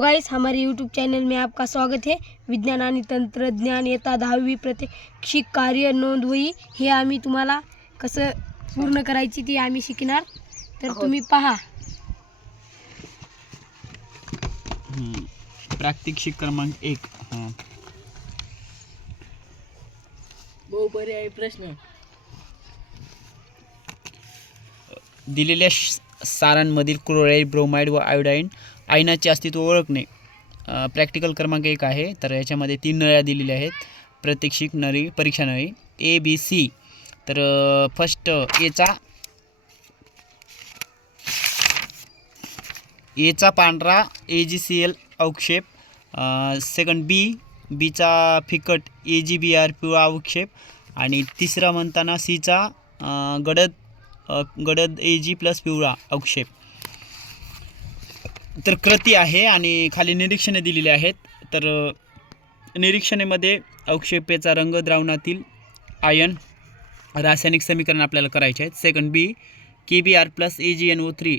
Guys हमारे YouTube channel में आपका स्वागत है। विज्ञान आणि तंत्रज्ञान येता दहावी प्रात्यक्षिक कार्य नोंदवही हे आम्ही तुम्हाला कसं पूर्ण करायची ती आम्ही शिकणार. तर तुम्ही पहा. हम्म. प्रात्यक्षिक क्रमांक एक. हां. बहुपर्यायी प्रश्न. दिलेल्या सारांमधील क्लोराईड ब्रोमाइड व आयोडाईन आयनाचे अस्तित्व ओळखणे प्रॅक्टिकल क्रमांक एक आहे. तर याच्यामध्ये तीन नळ्या दिलेल्या आहेत. प्रात्यक्षिक नळी परीक्षा नळी. ए बी सी तर फर्स्ट एचा एचा पांढरा ए जी सी एल अवक्षेप सेकंड बी बीचा फिकट ए जी बी आर पिवळा अवक्षेप आणि तिसरा म्हणताना सीचा गडद गडद ए जी प्लस पिवळा अवक्षेप. तर कृती आहे आणि खाली निरीक्षणे दिलेली आहेत. तर निरीक्षणेमध्ये अवक्षेपेचा रंग द्रावणातील आयन रासायनिक समीकरण आपल्याला करायचे आहेत. Second B K B R plus A G N O three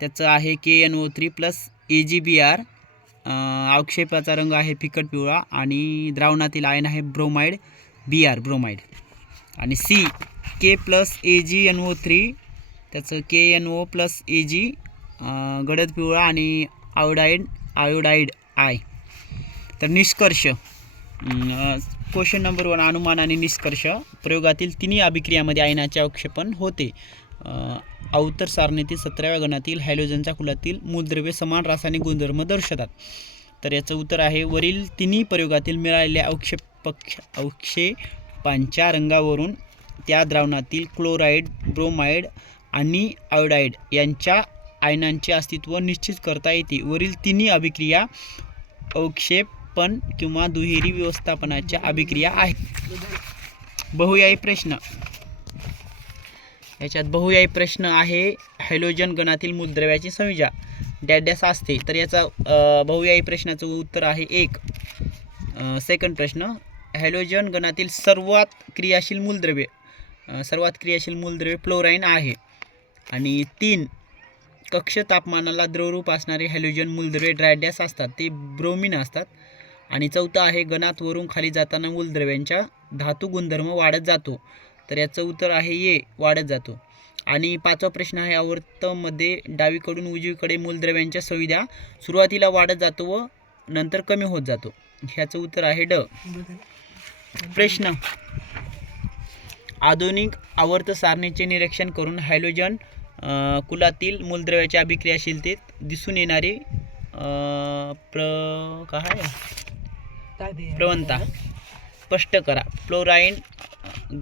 त्याचं आहे K N O three plus A G B R अवक्षेपाचा रंग आहे फिकट पिवळा आणि द्रावणातील आयन आहे ब्रोमाइड बी आर ब्रोमाइड. आणि C K plus A G N O three त्याचं K N O plus A जी गडद पिवळा आणि आयोडाईड आयोडाईड आय. तर निष्कर्ष. क्वेश्चन नंबर वन अनुमान आणि निष्कर्ष. प्रयोगातील तिन्ही अभिक्रियामध्ये आयनाचे अवक्षेपण होते. अवतर सारणीतील सतराव्या गणातील हॅलोजनच्या कुलातील मूलद्रव्य समान रासायनिक गुणधर्म दर्शवतात. तर याचं उत्तर आहे वरील तिन्ही प्रयोगातील मिळालेल्या अवक्षेपक्ष अवक्षेपांच्या रंगावरून त्या द्रावणातील क्लोराईड ब्रोमाइड आणि आयोडाईड यांच्या आयनांचे अस्तित्व निश्चित करता येते. वरील तिन्ही अभिक्रिया अवक्षेपण किंवा दुहेरी व्यवस्थापनाच्या अभिक्रिया आहेत. बहुयायी प्रश्न. याच्यात बहुयायी प्रश्न आहे हॅलोजन गणातील मूलद्रव्याची संविजा डॅडॅस असते. तर याचा बहुयायी प्रश्नाचं उत्तर आहे एक. सेकंड प्रश्न. हॅलोजन गणातील सर्वात क्रियाशील मूलद्रव्य सर्वात क्रियाशील मूलद्रव्य फ्लोराईन आहे. आणि तीन कक्ष तापमानाला द्रवरूप असणारे हॅलोजन मूलद्रव्ये ड्रायडॅस असतात. ते ब्रोमिन असतात. आणि चौथं आहे गणात वरून खाली जाताना मूलद्रव्यांच्या धातू गुणधर्म वाढत जातो. तर याचं उत्तर आहे ये वाढत जातो. आणि पाचवा प्रश्न आहे आवर्तमध्ये डावीकडून उजवीकडे मूलद्रव्यांच्या संविधा सुरुवातीला वाढत जातो व नंतर कमी होत जातो. ह्याचं उत्तर आहे ड. प्रश्न. आधुनिक आवर्त सारणीचे निरीक्षण करून हायड्रोजन कुलातील मूलद्रव्याच्या अभिक्रियाशीलतेत दिसून येणारे प्र काय? प्रवणता. स्पष्ट करा. फ्लोराईन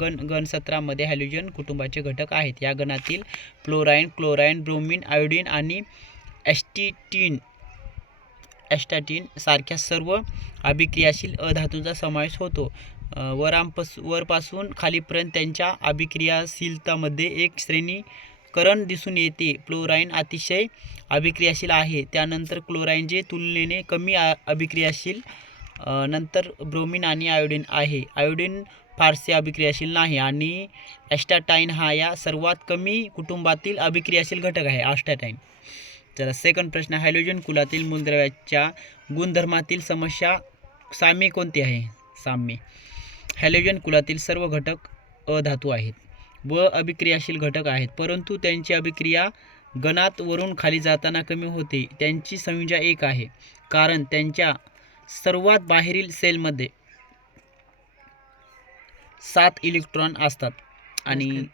गण गण सतरामध्ये हॅलोजन कुटुंबाचे घटक आहेत. या गणातील फ्लोराईन क्लोराईन ब्रोमिन आयोडीन आणि ॲस्टिटीन ॲस्टाटीन सारख्या सर्व अभिक्रियाशील अधातूंचा समावेश होतो. वरांपास वरपासून खालीपर्यंत त्यांच्या अभिक्रियाशीलतामध्ये एक श्रेणी करण दिसून येते. फ्लोराईन अतिशय अभिक्रियाशील आहे. त्यानंतर क्लोराईन जे तुलनेने कमी आ- अभिक्रियाशील नंतर ब्रोमिन आणि आयोडीन आहे. आयोडीन फारसे अभिक्रियाशील नाही आणि ॲस्टाटाईन हा या सर्वात कमी कुटुंबातील अभिक्रियाशील घटक आहे. ॲस्टाटाईन चला सेकंड प्रश्न. हायड्रोजन कुलातील मूलद्रव्याच्या गुणधर्मातील समस्या साम्य कोणती आहे? साम्य. हॅलोजन कुलातील सर्व घटक अधातू आहेत. व अभिक्रियाशील घटक आहेत. परंतु त्यांची अभिक्रिया गणात वरून खाली जाताना कमी होते. त्यांची संयोजा एक आहे. कारण त्यांच्या सर्वात बाहेरील सेलमध्ये सात इलेक्ट्रॉन असतात. आणि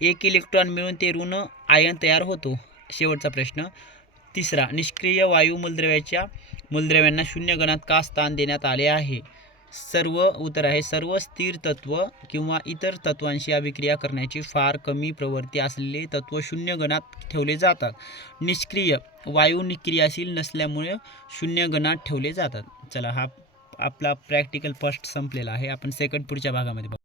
एक इलेक्ट्रॉन मिळून ते ऋण आयन तयार होतो. शेवटचा प्रश्न. तिसरा निष्क्रिय वायू मूलद्रव्याच्या मूलद्रव्यांना शून्य गणात का स्थान देण्यात आले आहे? सर्व उत्तर आहे. सर्व स्थिर तत्व किंवा इतर तत्वांशी अभिक्रिया करण्याची फार कमी प्रवृत्ती असलेले तत्व शून्य गणात ठेवले जातात. निष्क्रिय वायू निक्रियाशील नसल्यामुळे शून्य गणात ठेवले जातात. चला हा आपला प्रॅक्टिकल फर्स्ट संपलेला आहे. आपण सेकंड पुढच्या भागामध्ये बघू.